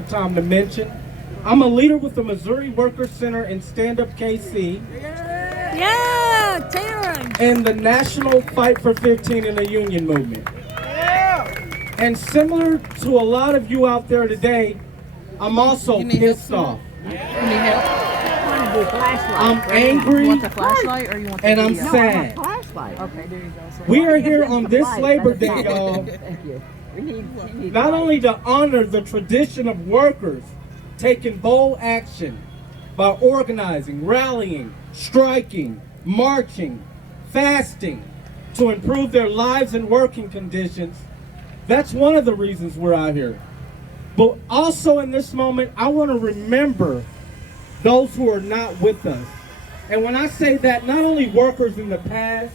have time to mention. I'm a leader with the Missouri Workers Center and Stand Up KC. Yeah, Terrence. And the National Fight for 15 in the Union movement. And similar to a lot of you out there today, I'm also pissed off. You need help? I'm angry. You want the flashlight or you want the and I'm video? sad. Flashlight. Okay, there you go. So We are here on this Labor Day, y'all, Thank you. We need not only to honor the tradition of workers taking bold action by organizing, rallying, striking, marching, fasting to improve their lives and working conditions. That's one of the reasons we're out here. But also in this moment, I want to remember those who are not with us. And when I say that, not only workers in the past,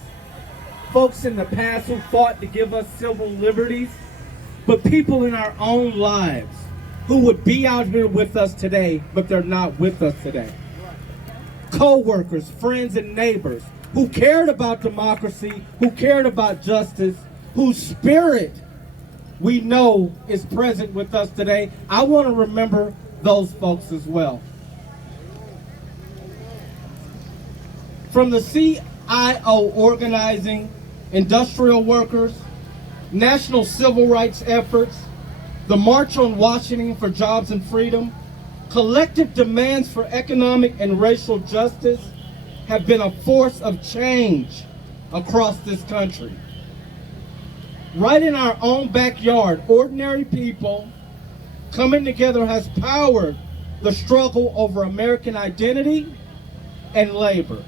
folks in the past who fought to give us civil liberties, but people in our own lives who would be out here with us today, but they're not with us today. Co-workers, friends, and neighbors who cared about democracy, who cared about justice, whose spirit we know is present with us today. I want to remember those folks as well. From the CIO organizing, industrial workers, national civil rights efforts, the March on Washington for Jobs and Freedom, collective demands for economic and racial justice have been a force of change across this country. Right in our own backyard, ordinary people coming together has powered the struggle over American identity and labor.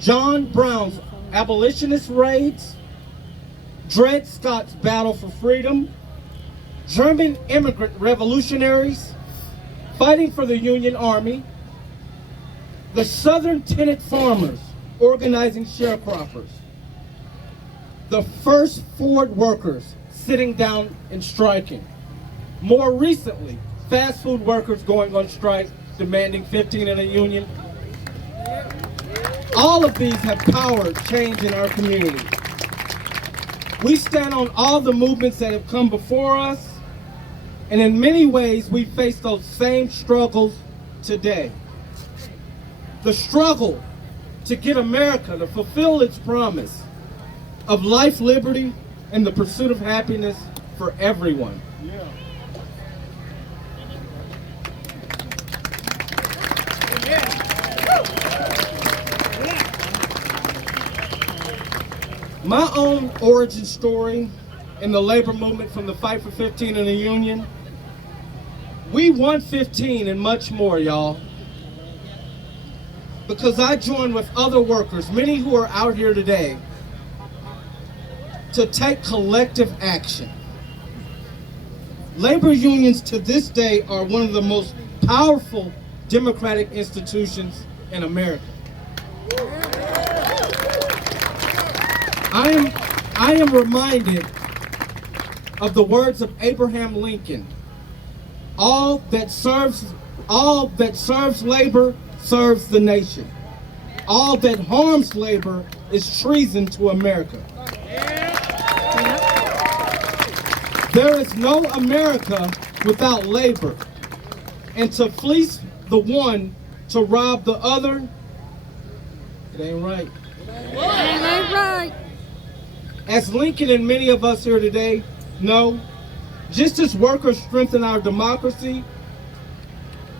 John Brown's abolitionist raids, Dred Scott's battle for freedom, German immigrant revolutionaries fighting for the Union Army, the Southern tenant farmers organizing sharecroppers, the first Ford workers sitting down and striking. More recently, fast food workers going on strike, demanding 15 in a union. All of these have powered change in our community. We stand on all the movements that have come before us, and in many ways, we face those same struggles today. The struggle to get America to fulfill its promise of life, liberty, and the pursuit of happiness for everyone. My own origin story in the labor movement from the Fight for 15 in the Union, we won 15 and much more, y'all. Because I joined with other workers, many who are out here today, to take collective action. Labor unions to this day are one of the most powerful democratic institutions in America. I am reminded of the words of Abraham Lincoln. All that serves labor serves the nation. All that harms labor is treason to America. There is no America without labor. And to fleece the one to rob the other, it ain't right. It ain't right. As Lincoln and many of us here today know, just as workers strengthen our democracy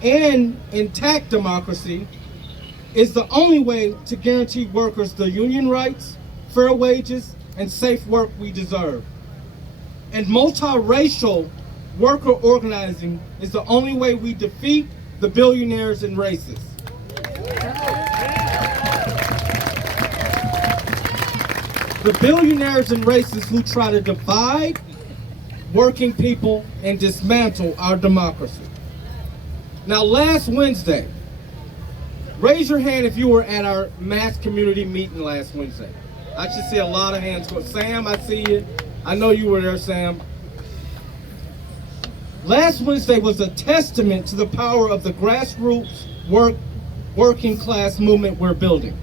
and intact democracy is the only way to guarantee workers the union rights, fair wages, and safe work we deserve. And multiracial worker organizing is the only way we defeat the billionaires and racists. The billionaires and racists who try to divide working people and dismantle our democracy. Now, last Wednesday, raise your hand if you were at our mass community meeting last Wednesday. I should see a lot of hands go. Sam, I see you. I know you were there, Sam. Last Wednesday was a testament to the power of the grassroots working class movement we're building.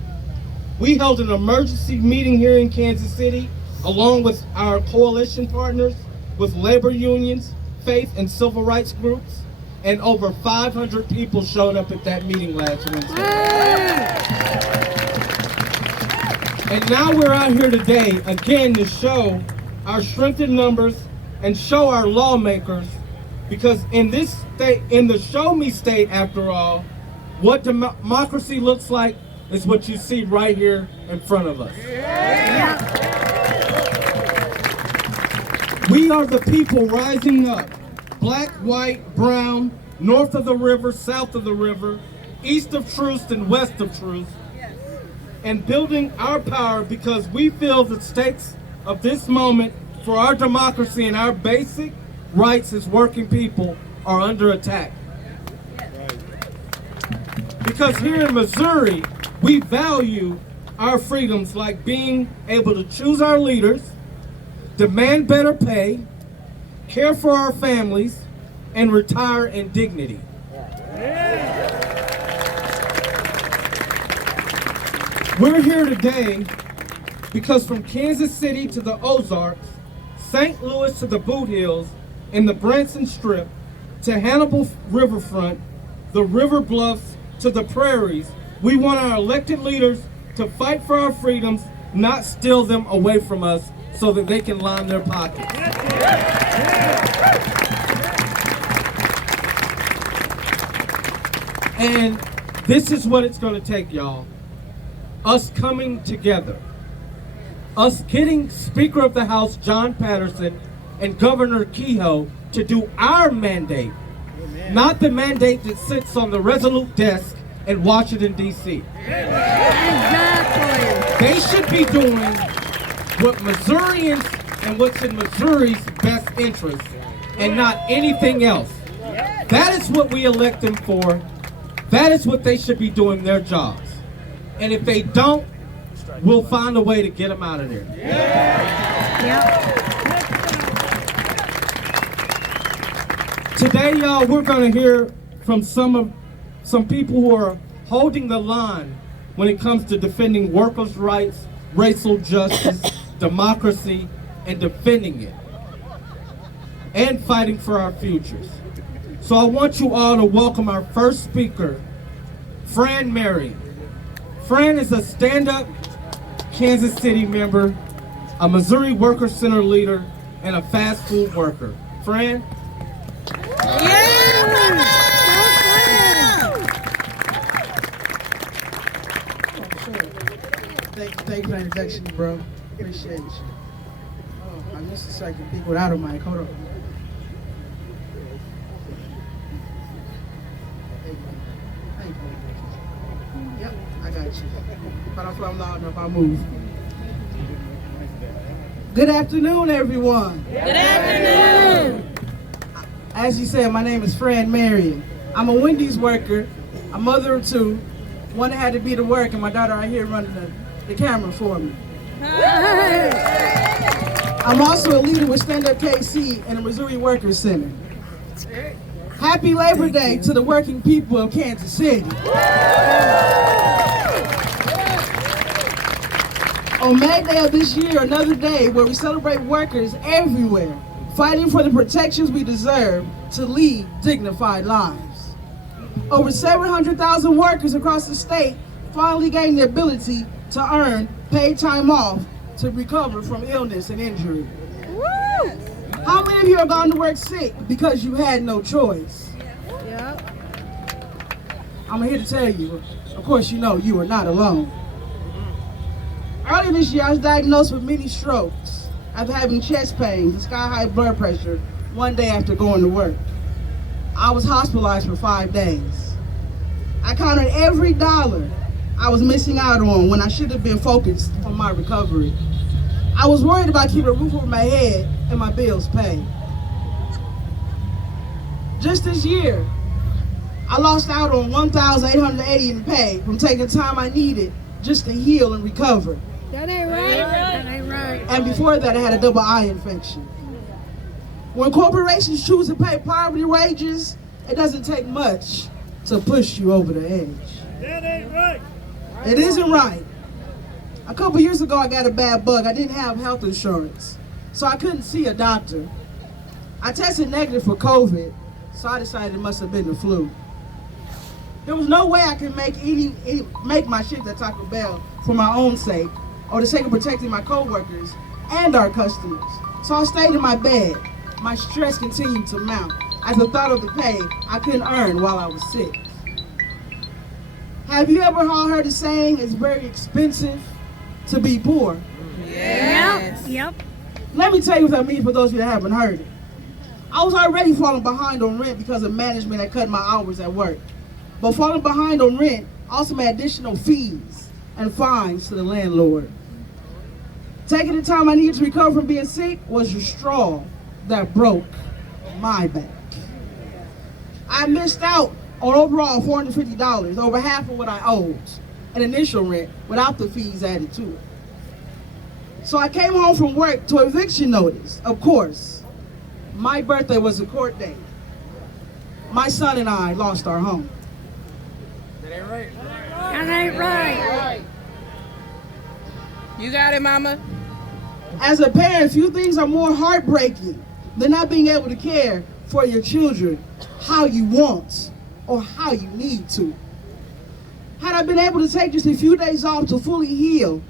We held an emergency meeting here in Kansas City, along with our coalition partners, with labor unions, faith, and civil rights groups, and over 500 people showed up at that meeting last Wednesday. And now we're out here today, again, to show our strength in numbers and show our lawmakers, because in this state, in the show me state, after all, what democracy looks like is what you see right here in front of us. We are the people rising up, black, white, brown, north of the river, south of the river, east of Truth and west of Truth, and building our power because we feel the stakes of this moment for our democracy and our basic rights as working people are under attack. Because here in Missouri, we value our freedoms like being able to choose our leaders, demand better pay, care for our families, and retire in dignity. We're here today because from Kansas City to the Ozarks, St. Louis to the Boot Hills, and the Branson Strip, to Hannibal Riverfront, the River Bluffs, to the prairies, we want our elected leaders to fight for our freedoms, not steal them away from us so that they can line their pockets. And this is what it's going to take, y'all. Us coming together. Us getting Speaker of the House John Patterson and Governor Kehoe to do our mandate, not the mandate that sits on the Resolute desk in Washington, D.C. Exactly. They should be doing what Missourians and what's in Missouri's best interest and not anything else. That is what we elect them for. That is what they should be doing their jobs. And if they don't, we'll find a way to get them out of there. Today, y'all, we're going to hear from some people who are holding the line when it comes to defending workers' rights, racial justice, democracy, and defending it, and fighting for our futures. So I want you all to welcome our first speaker, Fran Marion. Fran is a stand-up Kansas City member, a Missouri Worker Center leader, and a fast food worker. Fran? Thank you for the introduction, bro. Appreciate you. Oh, I missed a second. Speak without a mic. Hold on. Thank you. Yep, I got you. If I don't feel I'm loud enough, I'll move. Good afternoon, everyone. Good afternoon. As you said, my name is Fran Marion. I'm a Wendy's worker, a mother of two. One that had to be to work, and my daughter right here running the camera for me. I'm also a leader with Stand Up KC and the Missouri Workers Center. Happy Labor Day to the working people of Kansas City. On May Day of this year, another day where we celebrate workers everywhere, fighting for the protections we deserve to lead dignified lives. Over 700,000 workers across the state finally gained the ability to earn paid time off to recover from illness and injury. How many of you are going to work sick because you had no choice? I'm here to tell you, of course you know you are not alone. Earlier this year, I was diagnosed with many strokes after having chest pains and sky-high blood pressure one day after going to work. I was hospitalized for 5 days. I counted every dollar I was missing out on when I should have been focused on my recovery. I was worried about keeping a roof over my head and my bills paid. Just this year, I lost out on $1,880 in pay from taking the time I needed just to heal and recover. That ain't right. That ain't right. And before that, I had a double eye infection. When corporations choose to pay poverty wages, it doesn't take much to push you over the edge. That ain't right. It isn't right. A couple years ago, I got a bad bug. I didn't have health insurance, so I couldn't see a doctor. I tested negative for COVID, so I decided it must have been the flu. There was no way I could make my shift at Taco Bell for my own sake or the sake of protecting my coworkers and our customers. So I stayed in my bed. My stress continued to mount as the thought of the pay I couldn't earn while I was sick. Have you ever heard the saying, it's very expensive to be poor? Yep. Let me tell you what that means for those of you that haven't heard it. I was already falling behind on rent because of management that cut my hours at work. But falling behind on rent also meant additional fees and fines to the landlord. Taking the time I needed to recover from being sick was the straw that broke my back. I missed out on overall $450, over half of what I owed, an initial rent without the fees added to it. So I came home from work to eviction notice, of course. My birthday was a court date. My son and I lost our home. That ain't right. You got it, mama. As a parent, few things are more heartbreaking than not being able to care for your children how you want or how you need to. Had I been able to take just a few days off to fully heal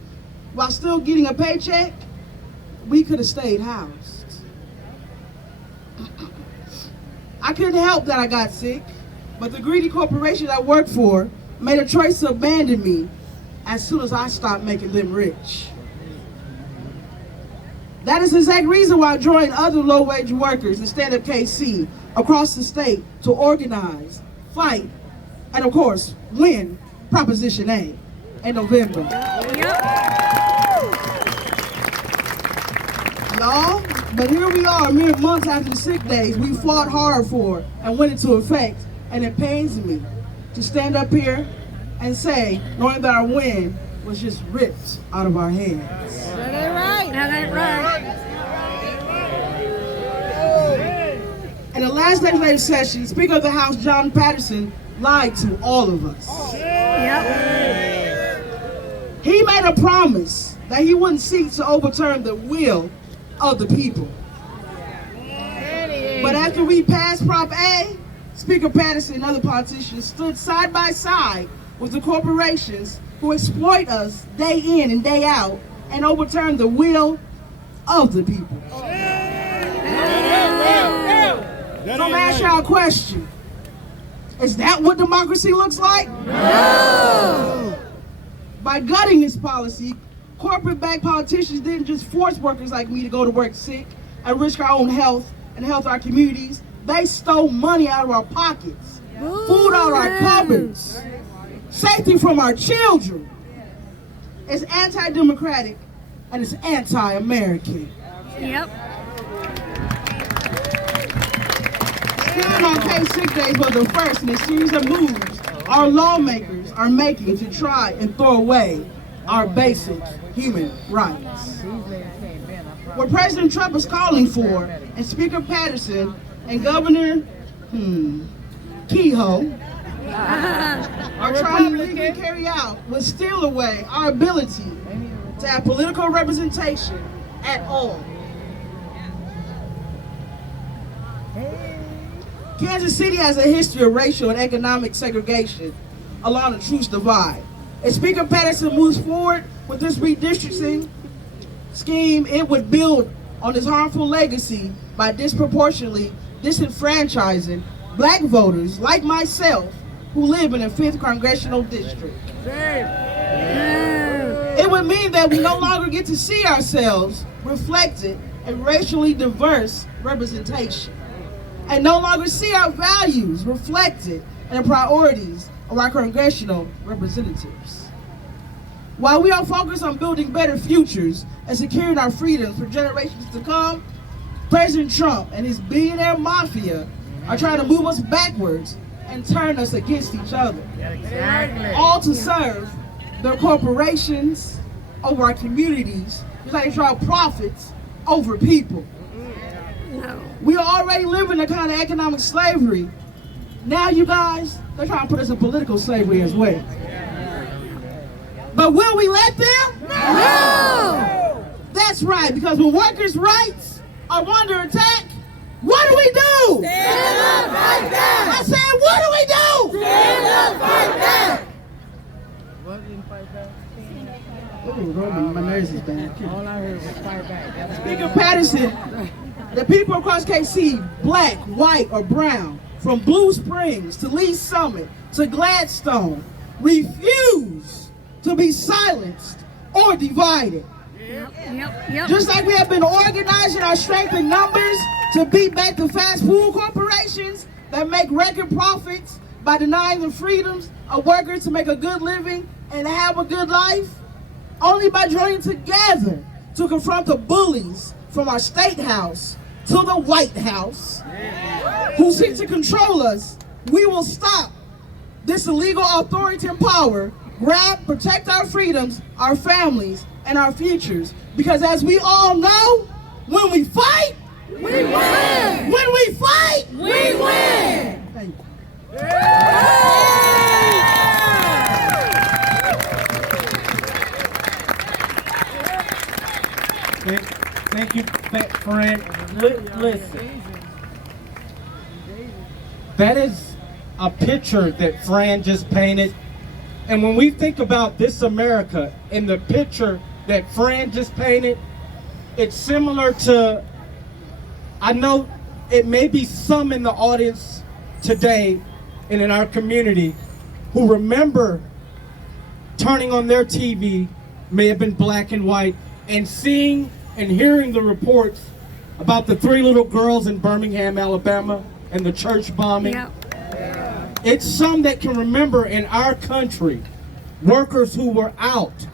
while still getting a paycheck, we could have stayed housed. I couldn't help that I got sick, but the greedy corporation I worked for made a choice to abandon me as soon as I stopped making them rich. That is the exact reason why I joined other low-wage workers in Stand Up KC across the state to organize, fight, and of course, win Proposition A in November. Y'all, but here we are, mere months after the sick days we fought hard for and went into effect, and it pains me to stand up here and say, knowing that our win was just ripped out of our hands. That ain't right. In the last legislative session, Speaker of the House John Patterson lied to all of us. Yep. He made a promise that he wouldn't seek to overturn the will of the people. But after we passed Prop A, Speaker Patterson and other politicians stood side by side with the corporations who exploit us day in and day out and overturn the will of the people. So I'm ask y'all a question. Is that what democracy looks like? No. By gutting this policy, corporate-backed politicians didn't just force workers like me to go to work sick and risk our own health and health of our communities. They stole money out of our pockets, food out of our cupboards, safety from our children. It's anti-democratic and it's anti-American. Yep. Killing on paid sick days was the first in a series of moves our lawmakers are making to try and throw away our basic human rights. What President Trump is calling for, and Speaker Patterson and Governor Kehoe are trying to legally carry out will steal away our ability to have political representation at all. Kansas City has a history of racial and economic segregation along the Truth Divide. If Speaker Patterson moves forward with this redistricting scheme, it would build on this harmful legacy by disproportionately disenfranchising black voters like myself who live in the 5th Congressional District. It would mean that we no longer get to see ourselves reflected in racially diverse representation and no longer see our values reflected in the priorities of our congressional representatives. While we are focused on building better futures and securing our freedoms for generations to come, President Trump and his billionaire mafia are trying to move us backwards and turn us against each other. All to serve their corporations over our communities, just like they try profits over people. We are already living a kind of economic slavery. Now, you guys, they're trying to put us in political slavery as well. But will we let them? No. That's right, because when workers' rights are under attack, What do we do? Stand up, fight back. I said, what do we do? Stand up, fight back. My nerves is bad. All I heard was fight back. Speaker Patterson, the people across KC, black, white, or brown, from Blue Springs to Lee Summit to Gladstone, refuse to be silenced or divided. Yep. Just like we have been organizing our strength in numbers to beat back the fast food corporations that make record profits by denying the freedoms of workers to make a good living and have a good life, only by joining together to confront the bullies from our state house to the White House who seek to control us, we will stop this illegal authority and power, protect our freedoms, our families, and our futures. Because as we all know, when we fight, We win. when we fight, We win. thank you. Thank you, friend. Listen, that is a picture that Fran just painted. And when we think about this America in the picture that Fran just painted, it's similar to, I know it may be some in the audience today and in our community who remember turning on their TV, may have been black and white, and seeing and hearing the reports about the 3 little girls in Birmingham, Alabama, and the church bombing. Yep. It's some that can remember in our country, workers who were out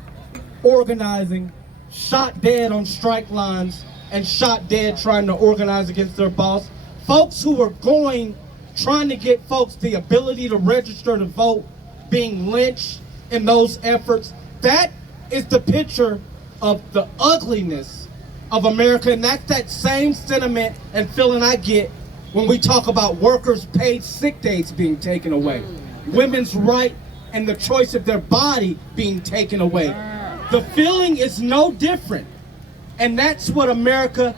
organizing, shot dead on strike lines, and shot dead trying to organize against their boss. Folks who were trying to get folks the ability to register to vote, being lynched in those efforts. That is the picture of the ugliness of America, and that's that same sentiment and feeling I get when we talk about workers' paid sick days being taken away, women's right and the choice of their body being taken away. The feeling is no different, and that's what America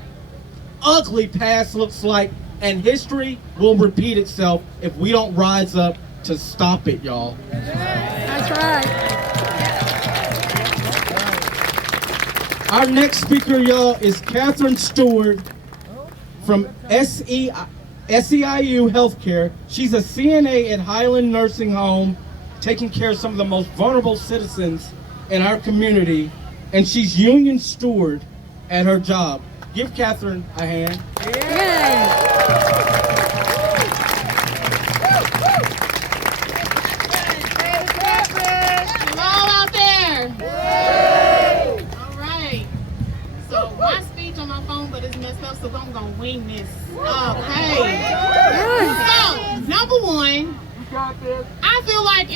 ugly past looks like, and history will repeat itself if we don't rise up to stop it, y'all. That's right. Our next speaker, y'all, is Catherine Stewart from SEIU Healthcare. She's a CNA at Highland Nursing Home, taking care of some of the most vulnerable citizens in our community, and she's union steward at her job. Give Catherine a hand. Yay. Hello out there. All right. So my speech on my phone, but it's messed up, so I'm gonna wing this. Okay. So number one, I feel like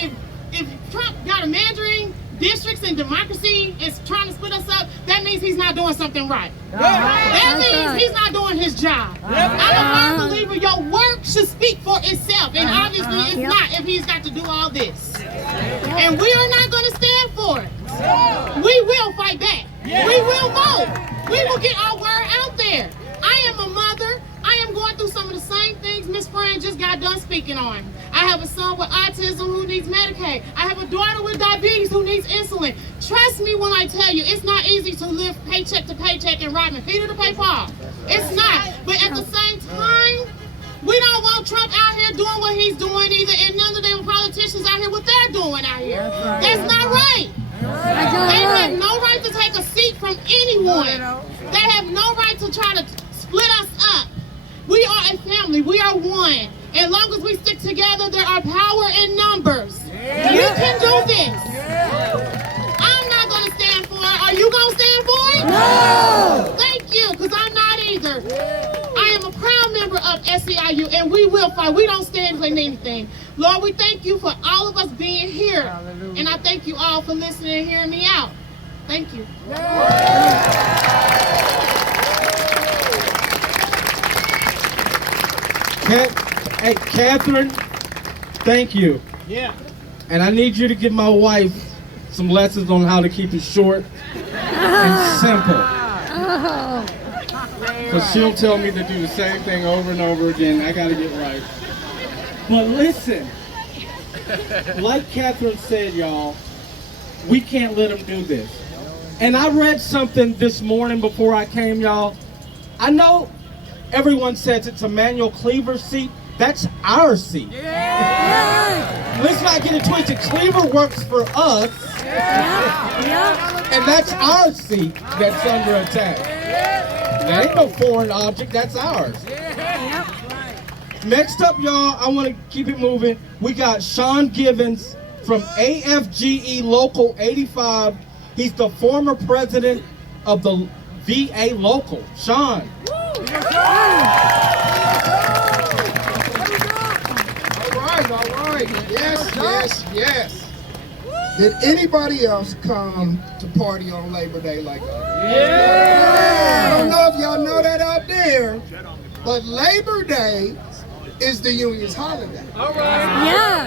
if Trump got a mandarin districts and democracy is trying to split us up, that means he's not doing something right. That means he's not doing his job. I'm a firm believer your work should speak for itself, and obviously it's not if he's got to do all this. And we are not going to stand for it. We will fight back. We will vote. We will get our word out there. I am a mother. I am going through some of the same things Miss Fran just got done speaking on. I have a son with autism who needs Medicaid. I have a daughter with diabetes who needs insulin. Trust me when I tell you, it's not easy to live paycheck to paycheck and robbing Peter to pay Paul. It's not. But at the same time, we don't want Trump out here doing what he's doing either, and none of them politicians out here what they're doing out here. That's not right. They have no right to take a seat from anyone. They have no right to try to split us up. We are a family. We are one. As long as we stick together, there are power in numbers. We can do this. I'm not going to stand for it. Are you going to stand for it? No. Thank you, because I'm not either. I am a proud member of SEIU, and we will fight. We don't stand for anything. Lord, we thank you for all of us being here. Hallelujah. And I thank you all for listening and hearing me out. Thank you. Hey, Catherine, thank you. Yeah. And I need you to give my wife some lessons on how to keep it short and simple. Oh. Because she'll tell me to do the same thing over and over again. I got to get right. But listen, like Catherine said, y'all, we can't let them do this. And I read something this morning before I came, y'all. I know everyone says it's Emmanuel Cleaver's seat. That's our seat. Let's not get it twisted. Cleaver works for us, and that's our seat that's under attack. That ain't no foreign object, that's ours. Next up, y'all, I want to keep it moving. We got Sean Givens from AFGE Local 85. He's the former president of the VA Local. Sean. All right. Yes. Did anybody else come to party on Labor Day like us? I don't know if y'all know that out there, but Labor Day is the union's holiday.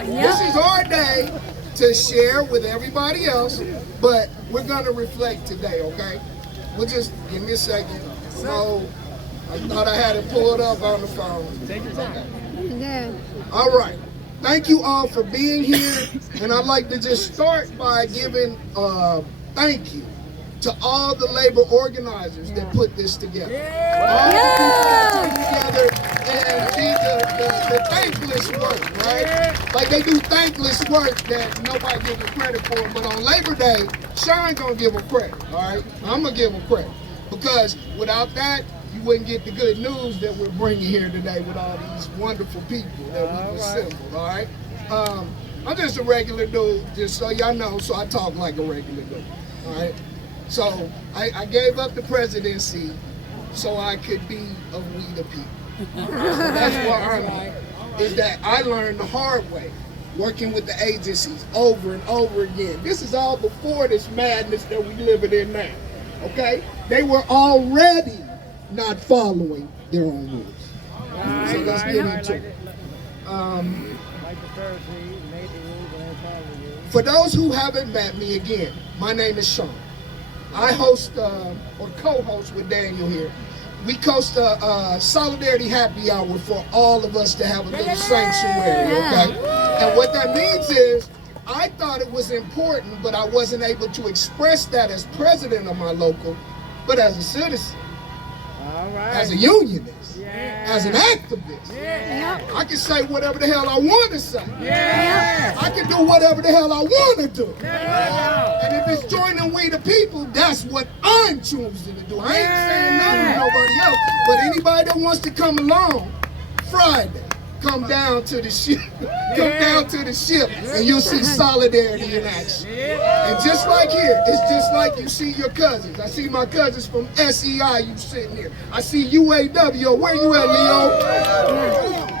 This is our day to share with everybody else, but we're gonna reflect today, okay? We'll just, give me a second. So, I thought I had it pulled up on the phone. Take your time. Yeah. All right. Thank you all for being here, and I'd like to just start by giving thank you to all the labor organizers that put this together. All the people that put together and did the thankless work, right? Like they do thankless work that nobody gives them credit for, but on Labor Day, Sean gonna give them credit, all right? I'm gonna give them credit, because without that, you wouldn't get the good news that we're bringing here today with all these wonderful people that we've assembled, all right? I'm just a regular dude, just so y'all know, so I talk like a regular dude, all right? So I gave up the presidency so I could be of we the people. So that's what I'm here, is that I learned the hard way, working with the agencies over and over again. This is all before this madness that we living in now, okay? They were already not following their own rules. So let's get into it. For those who haven't met me again, my name is Sean. I host or co-host with Daniel here. We host a Solidarity Happy Hour for all of us to have a little sanctuary, okay? And what that means is, I thought it was important, but I wasn't able to express that as president of my local, but as a citizen. As a unionist, as an activist, I can say whatever the hell I want to say. I can do whatever the hell I want to do. And if it's joining we the people, that's what I'm choosing to do. I ain't saying nothing to nobody else, but anybody that wants to come along, Friday, come down to the ship. Come down to the ship and you'll see solidarity in action. And just like here, it's just like you see your cousins. I see my cousins from SEI, you sitting here. I see UAW. Where you at, Leo?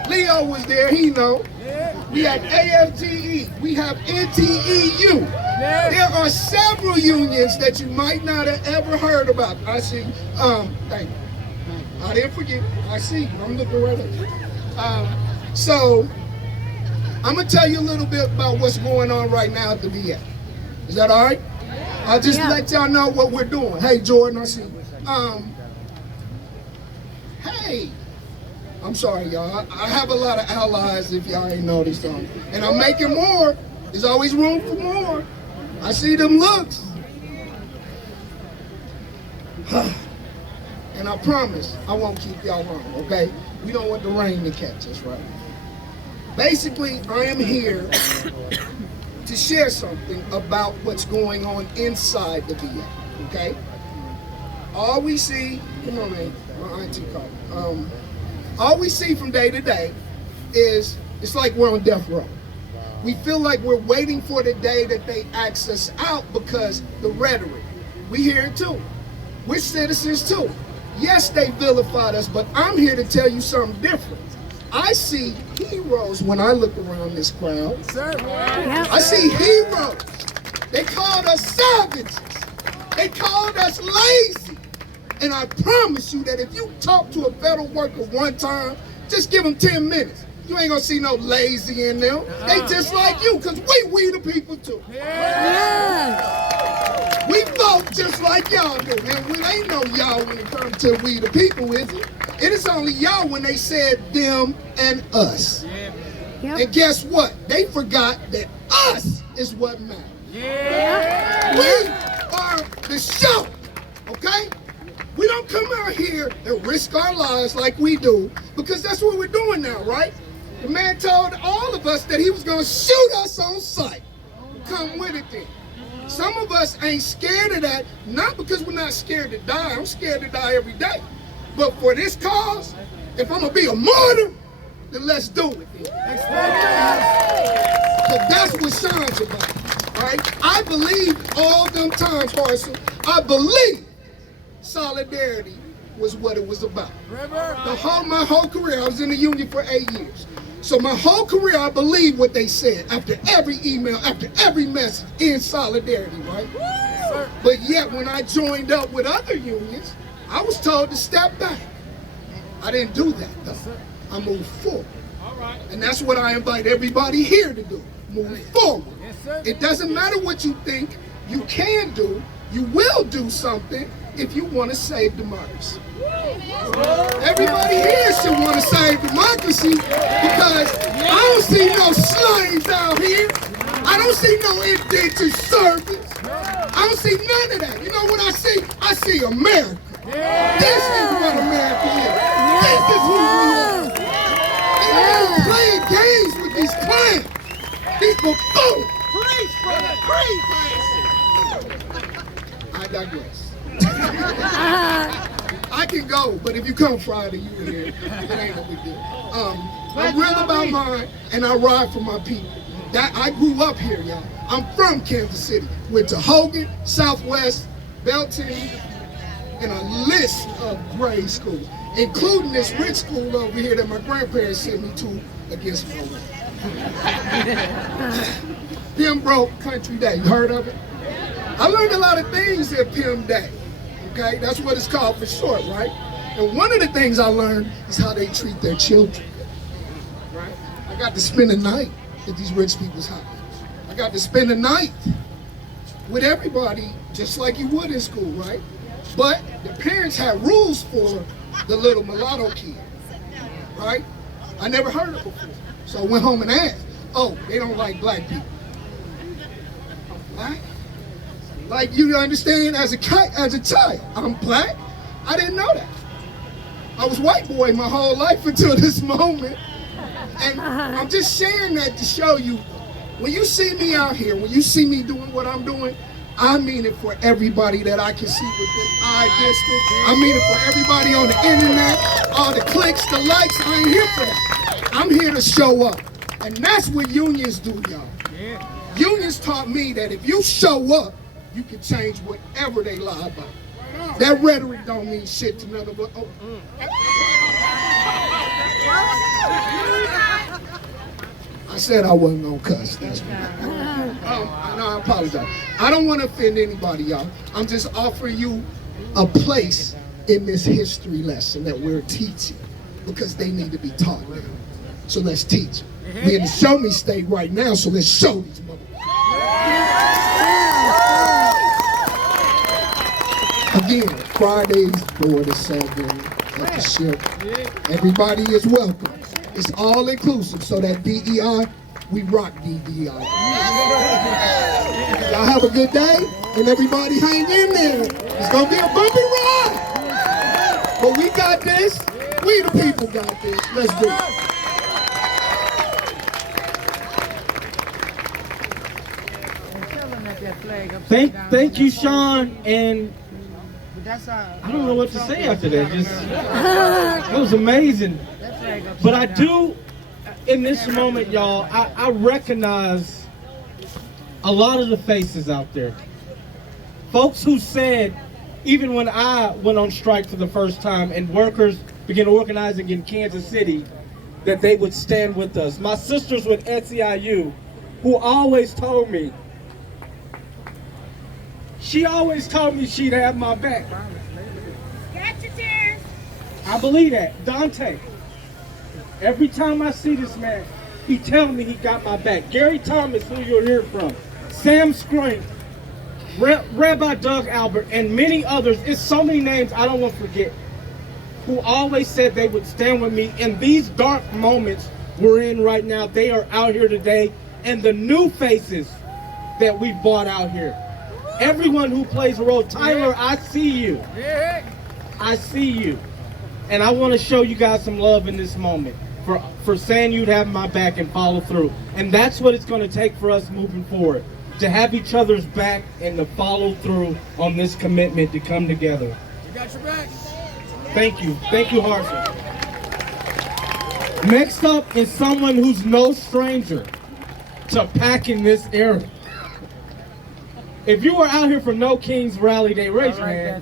Leo was there, he know. We have AFGE, we have NTEU. There are several unions that you might not have ever heard about. I see, thank you. I didn't forget, I see, I'm looking right at you. So, I'm going to tell you a little bit about what's going on right now at the VA. Is that all right? I'll just let y'all know what we're doing. Hey, Jordan, I see you. Hey, I'm sorry, y'all. I have a lot of allies, if y'all ain't noticed. And I'm making more. There's always room for more. I see them looks. And I promise I won't keep y'all long, okay? We don't want the rain to catch us, right? Basically, I am here to share something about what's going on inside the VA, okay? All we see, come on, man, my auntie called. All we see from day to day is, it's like we're on death row. We feel like we're waiting for the day that they axe us out because the rhetoric, we hear it too. We're citizens too. Yes, they vilified us, but I'm here to tell you something different. I see heroes when I look around this crowd. I see heroes. They called us savages. They called us lazy. And I promise you that if you talk to a federal worker one time, just give them 10 minutes. You ain't gonna see no lazy in them. They just like you, because we the people too. Yes. We vote just like y'all do. And we ain't no y'all when it comes to we the people, is it? It is only y'all when they said them and us. Yep. And guess what? They forgot that us is what matters. We are the show, okay? We don't come out here and risk our lives like we do, because that's what we're doing now, right? The man told all of us that he was gonna shoot us on sight. Come with it then. Some of us ain't scared of that, not because we're not scared to die. I'm scared to die every day. But for this cause, if I'm gonna be a martyr, then let's do it then. So that's what Sean's about, right? I believe all them times, Harrison, I believe solidarity was what it was about. My whole career, I was in the union for 8 years. So my whole career, I believe what they said after every email, after every message, in solidarity, right? But yet, when I joined up with other unions, I was told to step back. I didn't do that, though. I moved forward. And that's what I invite everybody here to do. Move forward. It doesn't matter what you think you can do. You will do something if you want to save democracy. Everybody here should want to save democracy, because I don't see no slaves out here. I don't see no indentured servants. I don't see none of that. You know what I see? I see America. This is what America is. This is who we are. And I'm playing games with these clowns. These buffoons. I digress. I can go, but if you come Friday, you in here. It ain't no big deal. I'm real about mine, and I ride for my people. That I grew up here, y'all. I'm from Kansas City. Went to Hogan, Southwest, Belton, and a list of grade schools, including this rich school over here that my grandparents sent me to against my will. Pembroke Country Day, you heard of it? I learned a lot of things at Pim Day. Okay, that's what it's called for short, right? And one of the things I learned is how they treat their children, right? I got to spend the night at these rich people's house. I got to spend the night with everybody just like you would in school, right? But the parents had rules for the little mulatto kid, right? I never heard it before. So I went home and asked, oh, they don't like black people. I'm black? Like, you understand, as a child, I'm black. I didn't know that. I was white boy my whole life until this moment. And I'm just sharing that to show you, when you see me out here, when you see me doing what I'm doing, I mean it for everybody that I can see within eye distance. I mean it for everybody on the internet, all the clicks, the likes. I ain't here for that. I'm here to show up. And that's what unions do, y'all. Unions taught me that if you show up, you can change whatever they lie about. That rhetoric don't mean shit to none of us. Oh. I said I wasn't gonna cuss. That's right. I apologize. I don't want to offend anybody, y'all. I'm just offering you a place in this history lesson that we're teaching, because they need to be taught now. So let's teach. We're in the show me state right now, so let's show these motherfuckers. Again, Fridays, door to 7 at the ship. Everybody is welcome. It's all inclusive, so that DEI, we rock DEI. Y'all have a good day, and everybody hang in there. It's gonna be a bumpy ride, but we got this. We the people got this. Let's do it. Thank you, Sean, and I don't know what to say after that. It was amazing. But I do, in this moment, y'all, I recognize a lot of the faces out there. Folks who said, even when I went on strike for the first time and workers began organizing in Kansas City, that they would stand with us. My sisters with SEIU, who always told me, she always told me she'd have my back. Got your tears. I believe that. Dante. Every time I see this man, he tells me he got my back. Gary Thomas, who you'll hear from, Sam Scrank, Rabbi Doug Albert, and many others. It's so many names I don't want to forget, who always said they would stand with me in these dark moments we're in right now. They are out here today, and the new faces that we've brought out here. Everyone who plays a role. Tyler, I see you. I see you. And I want to show you guys some love in this moment for saying you'd have my back and follow through. And that's what it's going to take for us moving forward, to have each other's back and to follow through on this commitment to come together. We got your back. Thank you. Thank you, Harson. Next up is someone who's no stranger to packing this area. If you were out here for No Kings Rally Day, raise your hand.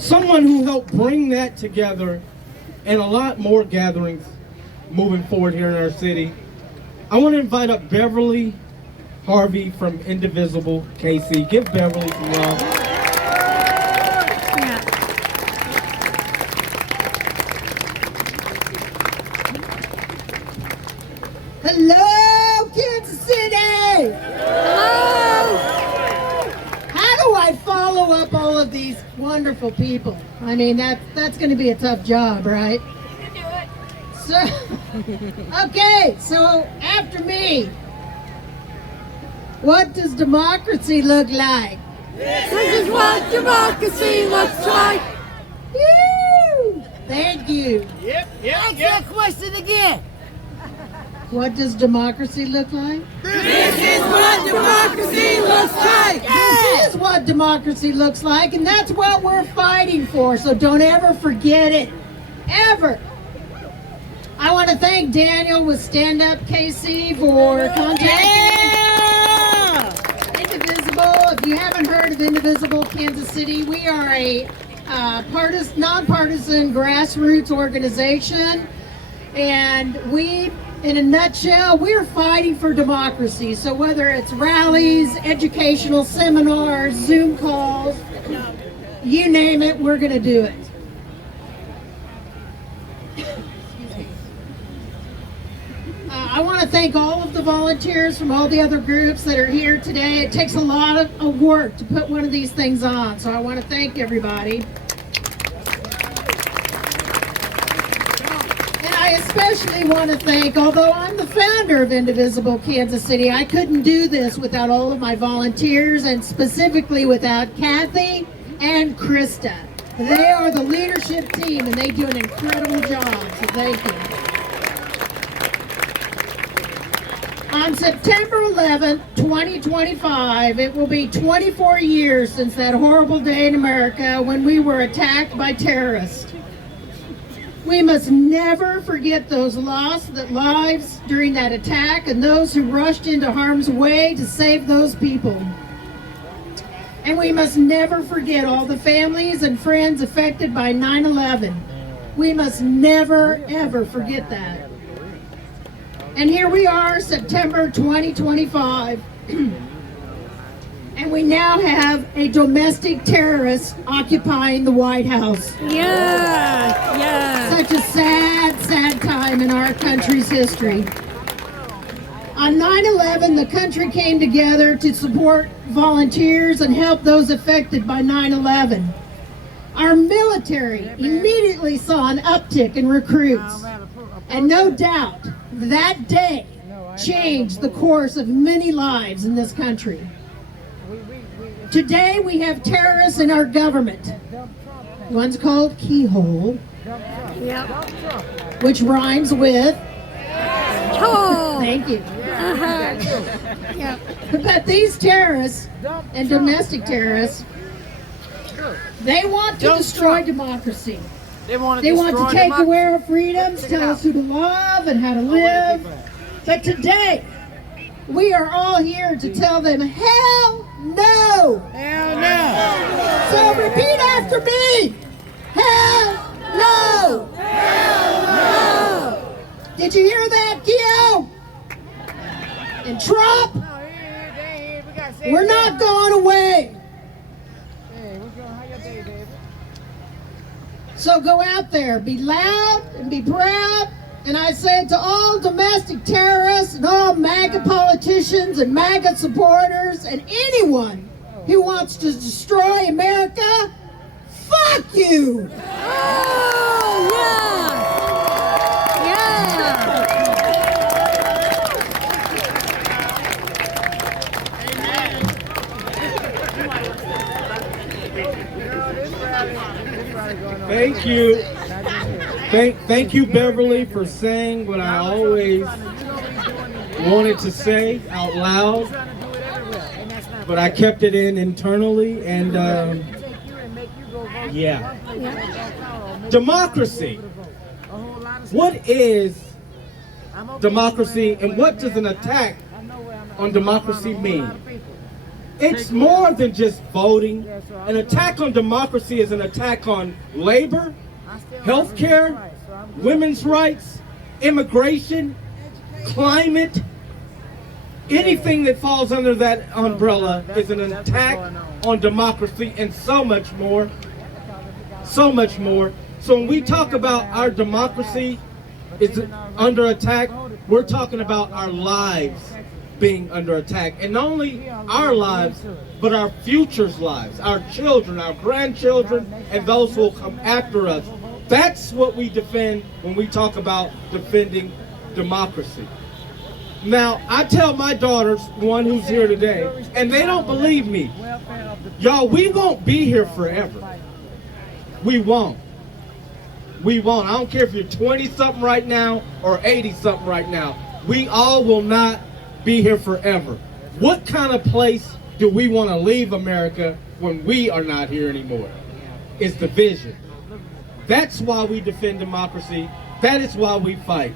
Someone who helped bring that together and a lot more gatherings moving forward here in our city. I want to invite up Beverly Harvey from Indivisible KC. Give Beverly some love. Yeah. Hello, Kansas City! Hello. How do I follow up all of these wonderful people? I mean, that's going to be a tough job, right? You can do it. So, okay, so after me, what does democracy look like? This is what democracy looks like. Woo! Thank you. Ask that question again. What does democracy look like? This is what democracy looks like. This is what democracy looks like, and that's what we're fighting for, so don't ever forget it. Ever. I want to thank Daniel with Stand Up KC for contacting Indivisible. If you haven't heard of Indivisible Kansas City, we are a nonpartisan grassroots organization, and we, in a nutshell, we're fighting for democracy. So whether it's rallies, educational seminars, Zoom calls, you name it, we're going to do it. I want to thank all of the volunteers from all the other groups that are here today. It takes a lot of work to put one of these things on, so I want to thank everybody. I especially want to thank, although I'm the founder of Indivisible Kansas City, I couldn't do this without all of my volunteers, and specifically without Kathy and Krista. They are the leadership team and they do an incredible job, so thank you. On September 11th, 2025, it will be 24 years since that horrible day in America when we were attacked by terrorists. We must never forget those lost lives during that attack and those who rushed into harm's way to save those people. And we must never forget all the families and friends affected by 9/11. We must never, ever forget that. And here we are, September 2025. And we now have a domestic terrorist occupying the White House. Yeah, yeah. Such a sad, sad time in our country's history. On 9/11, the country came together to support volunteers and help those affected by 9/11. Our military immediately saw an uptick in recruits. And no doubt, that day changed the course of many lives in this country. Today we have terrorists in our government. One's called Keyhole, Yep. which rhymes with, Oh. thank you. Uh-huh. Yep. But these terrorists and domestic terrorists, they want to destroy democracy. They want to They want to take away our freedoms, tell us who to love and how to live. But today, we are all here to tell them, hell no! Hell no! So repeat after me! Hell no! Hell no! Did you hear that, Keo? And Trump, we're not going away. So go out there, be loud and be proud. And I say to all domestic terrorists and all MAGA politicians and MAGA supporters and anyone who wants to destroy America, fuck you! Oh, yeah! Yeah! Thank you. Thank you, Beverly, for saying what I always wanted to say out loud, but I kept it in internally, and yeah. Democracy. What is democracy, and what does an attack on democracy mean? It's more than just voting. An attack on democracy is an attack on labor, healthcare, women's rights, immigration, climate. Anything that falls under that umbrella is an attack on democracy, and so much more. So much more. So when we talk about our democracy is under attack, we're talking about our lives being under attack. And not only our lives, but our future's lives, our children, our grandchildren, and those who will come after us. That's what we defend when we talk about defending democracy. Now, I tell my daughters, one who's here today, and they don't believe me. Y'all, we won't be here forever. We won't. We won't. I don't care if you're 20-something right now or 80-something right now. We all will not be here forever. What kind of place do we want to leave America when we are not here anymore? It's division. That's why we defend democracy. That is why we fight.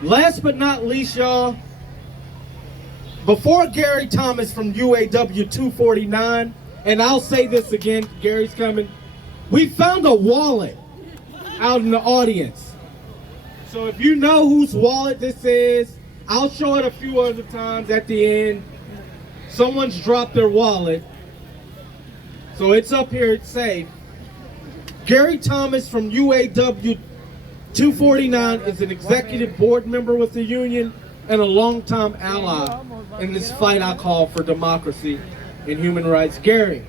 Last but not least, y'all, before Gary Thomas from UAW 249, and I'll say this again, Gary's coming, we found a wallet out in the audience. So if you know whose wallet this is, I'll show it a few other times at the end. Someone's dropped their wallet. So it's up here, it's safe. Gary Thomas from UAW 249 is an executive board member with the union and a longtime ally in this fight I call for democracy and human rights. Gary.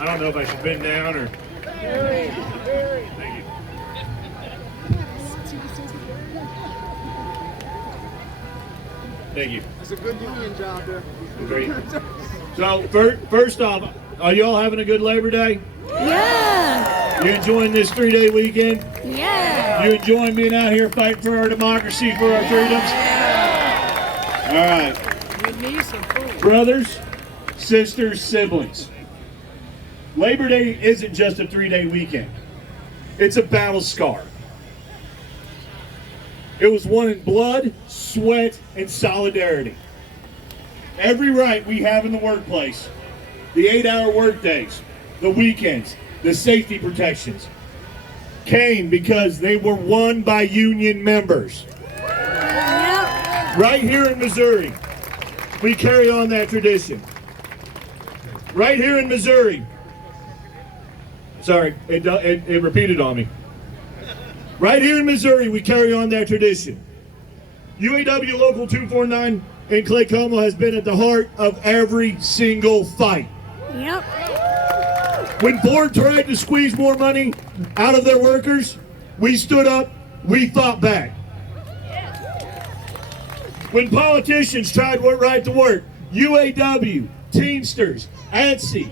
I don't know if I should bend down or... Thank you. Thank you. It's a good union job there. Great. So, first off, are you all having a good Labor Day? Yeah! You enjoying this 3-day weekend? Yeah! You enjoying being out here fighting for our democracy, for our freedoms? All right. You need some food. Brothers, sisters, siblings. Labor Day isn't just a 3-day weekend. It's a battle scar. It was won in blood, sweat, and solidarity. Every right we have in the workplace, the 8-hour workdays, the weekends, the safety protections, came because they were won by union members. Right here in Missouri, we carry on that tradition. Right here in Missouri, sorry, it repeated on me. Right here in Missouri, we carry on that tradition. UAW Local 249 in Clay Como has been at the heart of every single fight. Yep. When Ford tried to squeeze more money out of their workers, we stood up, we fought back. When politicians tried right to work, UAW, Teamsters, ANSI,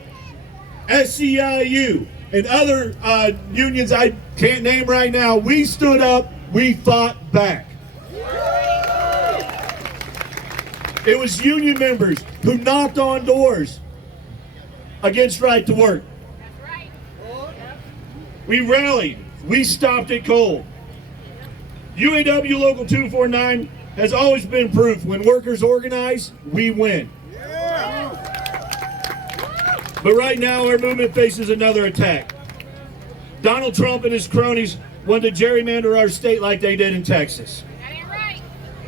SEIU, and other unions I can't name right now, we stood up, we fought back. It was union members who knocked on doors against right to work. We rallied, we stopped it cold. UAW Local 249 has always been proof when workers organize, we win. But right now, our movement faces another attack. Donald Trump and his cronies want to gerrymander our state like they did in Texas.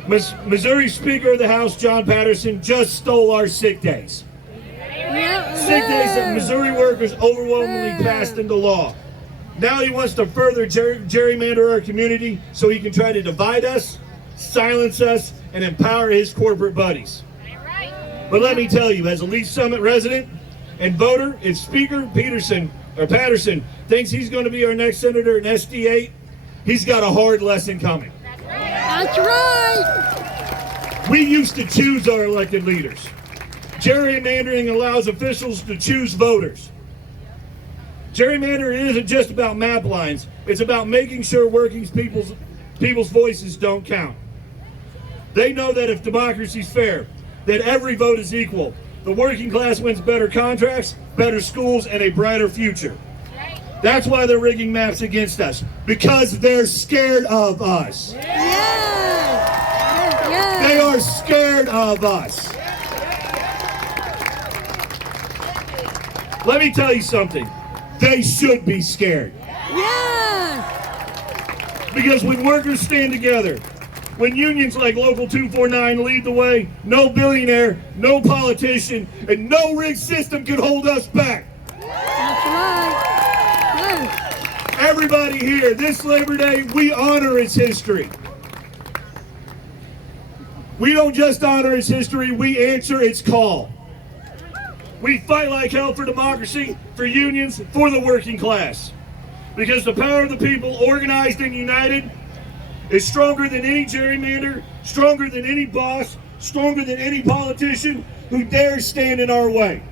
Missouri Speaker of the House, John Patterson, just stole our sick days. Sick days that Missouri workers overwhelmingly passed into law. Now he wants to further gerrymander our community so he can try to divide us, silence us, and empower his corporate buddies. But let me tell you, as a Leech Summit resident and voter, if Speaker Patterson thinks he's going to be our next senator in SD8, he's got a hard lesson coming. That's right. We used to choose our elected leaders. Gerrymandering allows officials to choose voters. Gerrymandering isn't just about map lines. It's about making sure working people's voices don't count. They know that if democracy's fair, that every vote is equal, the working class wins better contracts, better schools, and a brighter future. That's why they're rigging maps against us, because they're scared of us. They are scared of us. Let me tell you something. They should be scared. Because when workers stand together, when unions like Local 249 lead the way, no billionaire, no politician, and no rigged system can hold us back. That's right. Everybody here, this Labor Day, we honor its history. We don't just honor its history, we answer its call. We fight like hell for democracy, for unions, for the working class. Because the power of the people, organized and united, is stronger than any gerrymander, stronger than any boss, stronger than any politician who dares stand in our way.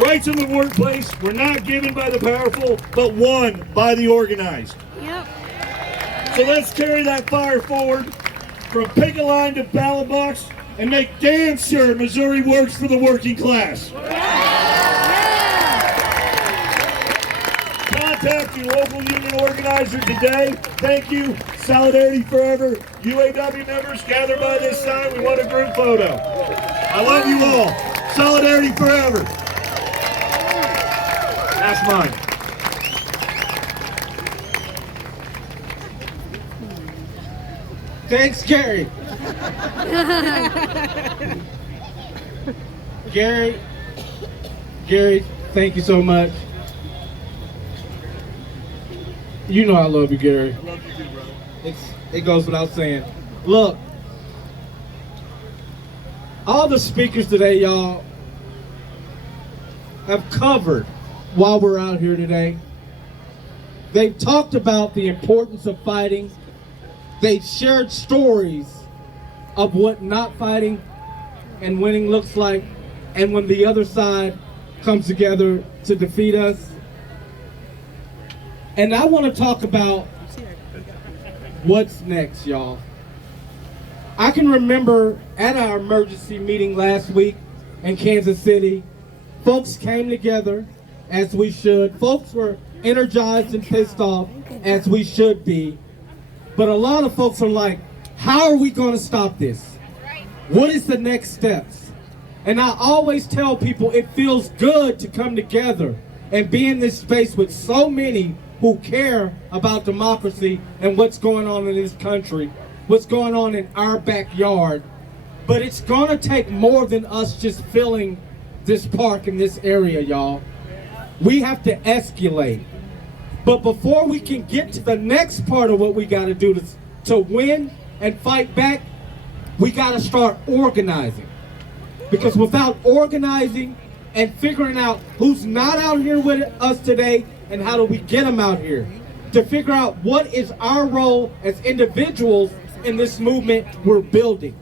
Rights in the workplace were not given by the powerful, but won by the organized. So let's carry that fire forward from picket line to ballot box and make damn sure Missouri works for the working class. Contact your local union organizer today. Thank you. Solidarity Forever. UAW members, gather by this sign. We want a group photo. I love you all. Solidarity Forever. That's mine. Thanks, Gary. Gary, thank you so much. You know I love you, Gary. I love you too, brother. It goes without saying. Look, all the speakers today, y'all, have covered while we're out here today. They've talked about the importance of fighting. They've shared stories of what not fighting and winning looks like, and when the other side comes together to defeat us. And I want to talk about what's next, y'all. I can remember at our emergency meeting last week in Kansas City, folks came together as we should. Folks were energized and pissed off as we should be. But a lot of folks are like, how are we going to stop this? What is the next steps? And I always tell people it feels good to come together and be in this space with so many who care about democracy and what's going on in this country, what's going on in our backyard. But it's going to take more than us just filling this park in this area, y'all. We have to escalate. But before we can get to the next part of what we got to do to win and fight back, we got to start organizing. Because without organizing and figuring out who's not out here with us today and how do we get them out here, to figure out what is our role as individuals in this movement we're building.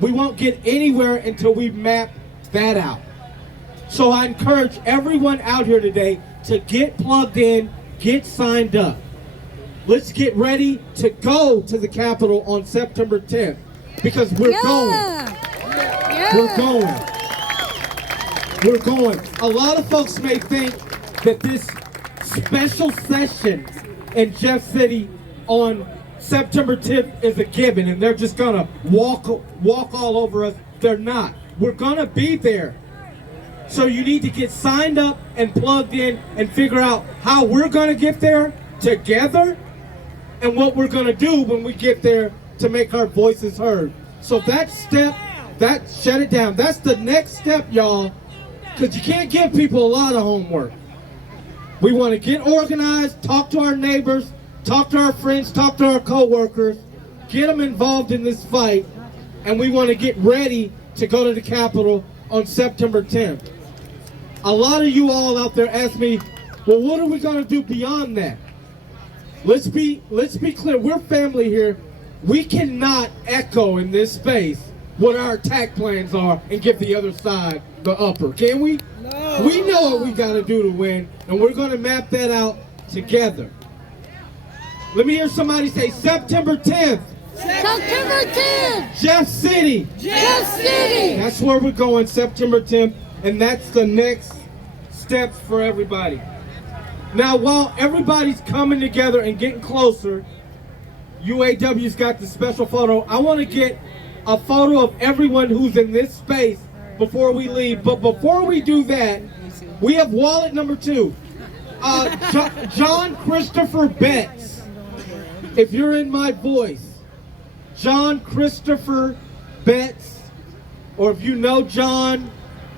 We won't get anywhere until we map that out. So I encourage everyone out here today to get plugged in, get signed up. Let's get ready to go to the Capitol on September 10th because we're going. We're going. We're going. A lot of folks may think that this special session in Jeff City on September 10th is a given and they're just gonna walk all over us. They're not. We're gonna be there. So you need to get signed up and plugged in and figure out how we're gonna get there together and what we're gonna do when we get there to make our voices heard. So that step, shut it down. That's the next step, y'all, because you can't give people a lot of homework. We want to get organized, talk to our neighbors, talk to our friends, talk to our co-workers, get them involved in this fight, and we want to get ready to go to the Capitol on September 10th. A lot of you all out there ask me, well, what are we going to do beyond that? Let's be clear, we're family here. We cannot echo in this space what our attack plans are and give the other side the upper, can we? No. We know what we got to do to win, and we're going to map that out together. Let me hear somebody say September 10th. September 10th. Jeff City. Jeff City. That's where we're going, September 10th, and that's the next steps for everybody. Now, while everybody's coming together and getting closer, UAW's got the special photo. I want to get a photo of everyone who's in this space before we leave. But before we do that, we have wallet number 2. John Christopher Betts. If you're in my voice, John Christopher Betts, or if you know John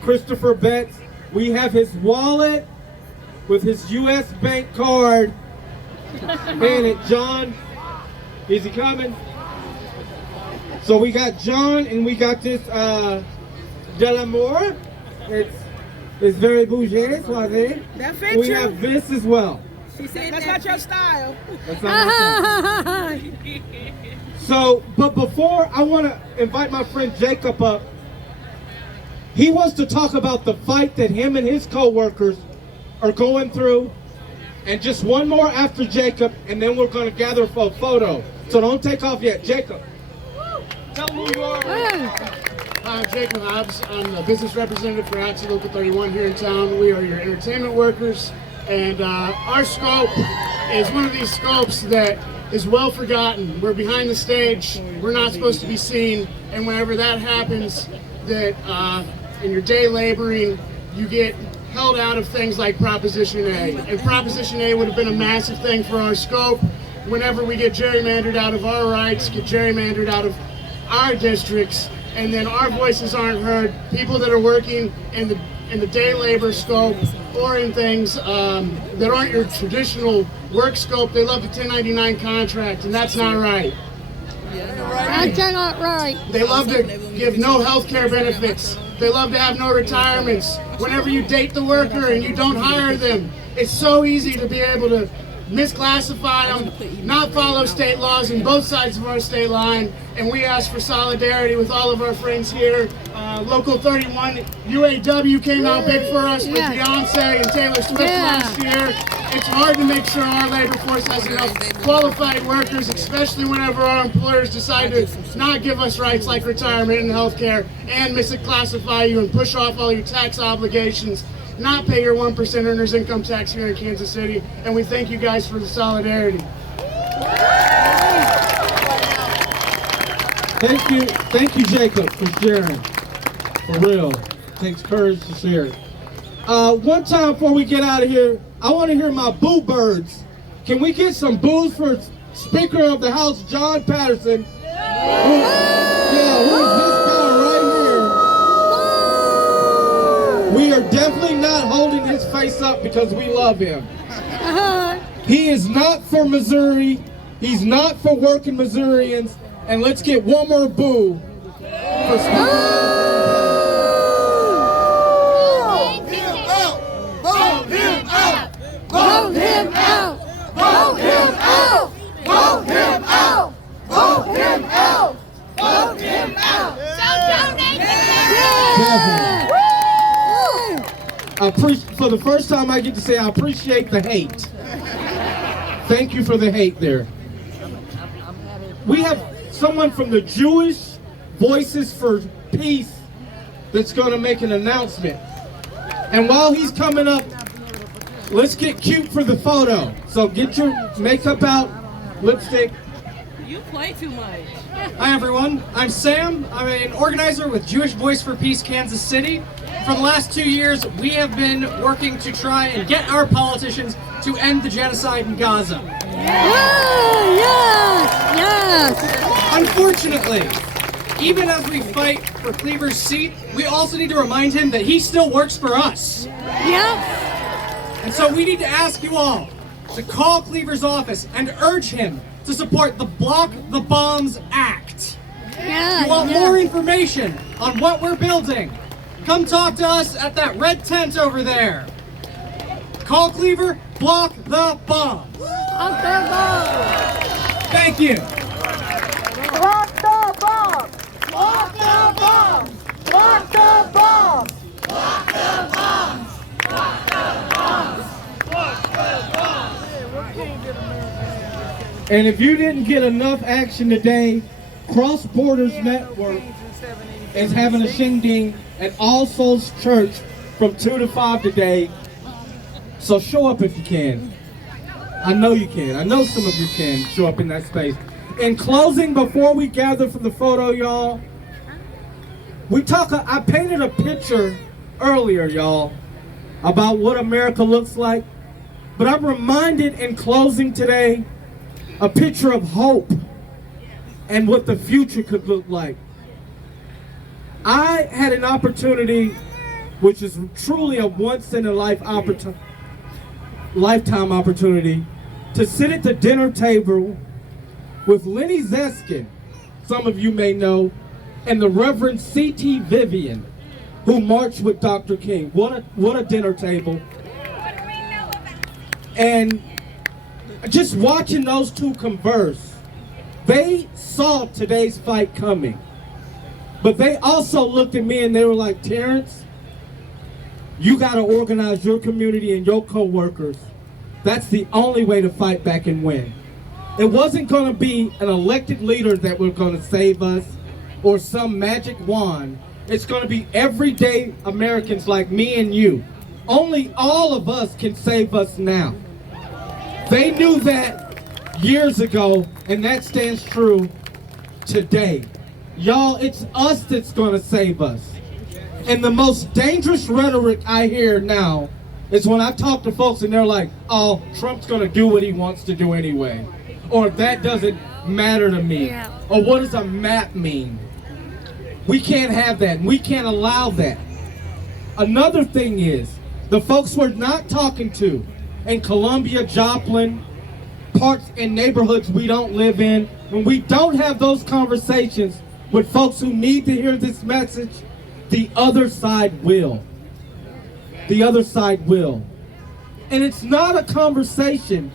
Christopher Betts, we have his wallet with his U.S. bank card in it. John, is he coming? So we got John, and we got this Delamour. It's very bourgeois, soirée. That fits We you. have this as well. She said that's not your style. That's not my style. So, but before, I want to invite my friend Jacob up. He wants to talk about the fight that him and his co-workers are going through. And just one more after Jacob, and then we're going to gather for a photo. So don't take off yet. Jacob, tell them who you are. Hi, I'm Jacob Hobbs. I'm the business representative for ATSI Local 31 here in town. We are your entertainment workers, and our scope is one of these scopes that is well forgotten. We're behind the stage. We're not supposed to be seen, and whenever that happens, that in your day laboring, you get held out of things like Proposition A. And Proposition A would have been a massive thing for our scope. Whenever we get gerrymandered out of our rights, get gerrymandered out of our districts, and then our voices aren't heard, people that are working in the day labor scope or in things that aren't your traditional work scope, they love the 1099 contract, and that's not right. That's not right. They love to give no health care benefits. They love to have no retirements. Whenever you date the worker and you don't hire them, it's so easy to be able to misclassify them, not follow state laws on both sides of our state line, and we ask for solidarity with all of our friends here. Local 31, UAW came out big for us with Beyonce and Taylor Swift last year. It's hard to make sure our labor force has enough qualified workers, especially whenever our employers decide to not give us rights like retirement and health care and misclassify you and push off all your tax obligations, not pay your 1% earners income tax here in Kansas City, and we thank you guys for the solidarity. Thank you, Jacob, for sharing. For real, takes courage to share. One time before we get out of here, I want to hear my boo birds. Can we get some boos for Speaker of the House, John Patterson? Who's this guy right here? We are definitely not holding his face up because we love him. He is not for Missouri. He's not for working Missourians. And let's get one more boo for Speaker. Vote him out! Vote him out! Vote him out! Vote him out! Vote him out! So donate For the first time I get to say I appreciate the hate. Thank you for the hate there. We have someone from the Jewish Voices for Peace that's going to make an announcement. And while he's coming up, let's get cute for the photo. So get your makeup out, lipstick. You play too much. Hi everyone, I'm Sam. I'm an organizer with Jewish Voice for Peace Kansas City. For the last 2 years, we have been working to try and get our politicians to end the genocide in Gaza. Yes! Unfortunately, even as we fight for Cleaver's seat, we also need to remind him that he still works for us. Yep! And so we need to ask you all to call Cleaver's office and urge him to support the Block the Bombs Act. Yeah, If you want more information on what we're building, come talk to us at that red tent over there. Call Cleaver, block the bombs. Thank you. Block the bomb! Block the bomb! Block the bomb! Block the bombs! Block the bombs! Block the bombs! And if you didn't get enough action today, Cross Borders Network is having a shindig at All Souls Church from 2 to 5 today. So show up if you can. I know you can. I know some of you can show up in that space. In closing, before we gather for the photo, y'all, I painted a picture earlier, y'all, about what America looks like. But I'm reminded in closing today, a picture of hope and what the future could look like. I had an opportunity, which is truly a once-in-a-lifetime opportunity, to sit at the dinner table with Lenny Zeskin, some of you may know, and the Reverend C.T. Vivian, who marched with Dr. King. What a dinner table. And just watching those two converse, they saw today's fight coming. But they also looked at me and they were like, Terrence, you got to organize your community and your co-workers. That's the only way to fight back and win. It wasn't going to be an elected leader that was going to save us or some magic wand. It's going to be everyday Americans like me and you. Only all of us can save us now. They knew that years ago, and that stands true today. Y'all, it's us that's going to save us. And the most dangerous rhetoric I hear now is when I talk to folks and they're like, oh, Trump's going to do what he wants to do anyway. Or that doesn't matter to me. Or what does a map mean? We can't have that. We can't allow that. Another thing is, the folks we're not talking to in Columbia, Joplin, parts and neighborhoods we don't live in, when we don't have those conversations with folks who need to hear this message, the other side will. The other side will. And it's not a conversation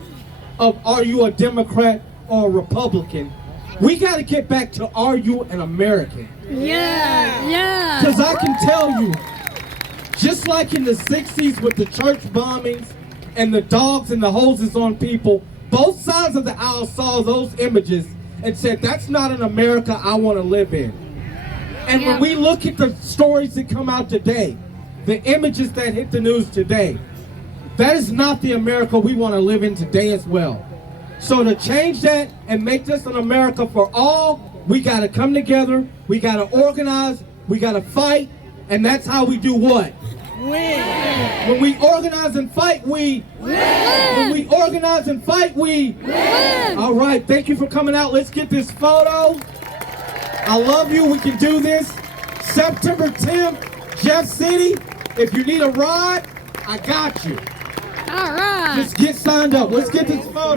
of are you a Democrat or a Republican. We got to get back to are you an American? Yeah. Because I can tell you, just like in the 60s with the church bombings and the dogs and the hoses on people, both sides of the aisle saw those images and said, that's not an America I want to live in. And when we look at the stories that come out today, the images that hit the news today, that is not the America we want to live in today as well. So to change that and make this an America for all, we got to come together, we got to organize, we got to fight, and that's how we do what? Win. When we organize and fight, we win. When we organize and fight, we win. All right, thank you for coming out. Let's get this photo. I love you. We can do this. September 10th, Jeff City. If you need a ride, I got you. All right. Just get signed up. Let's get this photo.